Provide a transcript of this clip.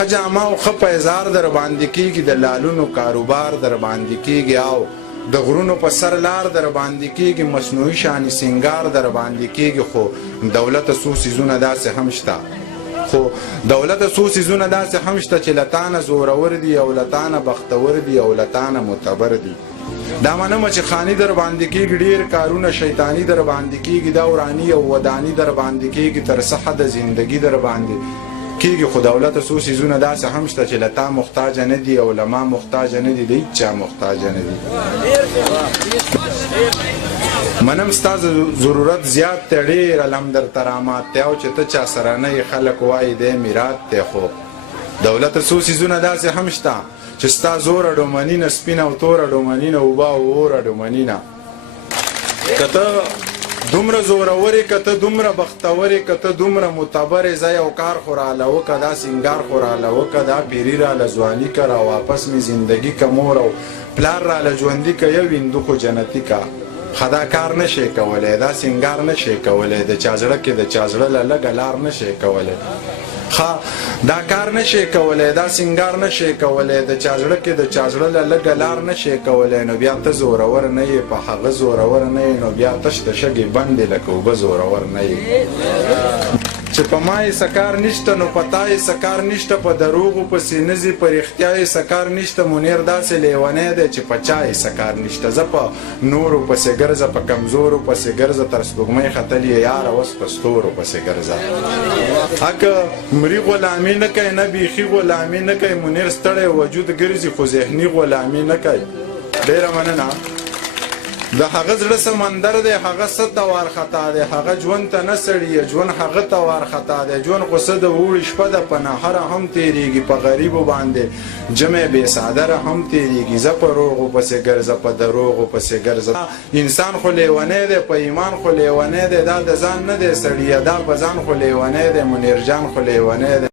ښه جامه او ښه پیزار در باندې کېږي، د لالونو کاروبار در باندې کېږي، او د غرونو په سر لار در باندې کېږي، مصنوعي شانې سینګار در باندې کېږي. خو دولته څو څیزونه داسې هم شته چې له تانه زورور دي او له تانه بختور دي او له تانه معتبر دي. دا منمه چې خاني در باندې کېږي، ډېر کارونه شیطاني در باندې کېږي، دا وراني او وداني در باندې کېږي، تر څه حده زندګي در باندې کېږي. خو دولته څو څیزونه داسې هم شته چې له تا محتاجه نه دي او له ما محتاجه نه دي، د هېچ چا محتاجه نه دي. منم ستا ضرورت زیات دی، ډېر علم درته رامات دی، او چې ته چا سره نه یې خلک وایي دی میرات دی. خو دولته څو څیزونه داسې هم شته چې ستا زور اډومنینه سپینه او توره ډومنینه اوبه او اور اډومنینه. که ته دومره زورورې، که ته دومره بختورې، که ته دومره معتبرې، زه یو کار خو راله وکړه، دا سینګار خو راله وکړه، دا پیري راله ځواني که، را واپس مې زندګي که، مور او پلار راله ژوندي که، یو هندو خو جنتي که. ښه دا کار نه شې کولی، دا سینګار نه شې کولی، د چا زړه کې د چا زړه له لږه لار نه شې کولی. ښه دا کار نه شې کولی، دا سینګار نه شې کولی، د چا زړه کې د چا زړه له لږه لار نه شې کولی. نو بیا ته زورور نه یې، په هغه زورور نه یې، نو بیا تش د شګې بندې لکه اوبه زورور نه یې. چې په ما یې سکار نشته نو په تا یې سکار نشته، په دروغو پسې نه ځي، په رښتیا یې سکار نشته. منیر داسې لیونی دی چې په چا یې سکار نشته. زه په نورو پسې ګرځه، په کمزورو پسې ګرځه، تر سپوږمۍ ختلې یاره اوس په ستورو پسې ګرځه. که مري غلامي نه کوي، نه بیخي غلامي نه کوي. منیر ستړی وجود ګرځي خو ذهني غلامي نه کوي. ډېره مننه. د هغه زړه سمندر دی، هغه څه ته وارخطا دی، هغه ژوند ته نه سړي، ژوند هغه ته وارخطا دی. ژوند خو څه د اوړي شپه ده، په نهره هم تېرېږي، په غریبو باندې جمع بې څادره هم تېرېږي. زه په روغو پسې ګرځه، په دروغو پسې ګرځه. انسان خو لیونی دی، په ایمان خو لیونی دی، دا د ځان نه دی سړیه، دا په ځان خو لیونی دی. منیر جان خو لیونی دی.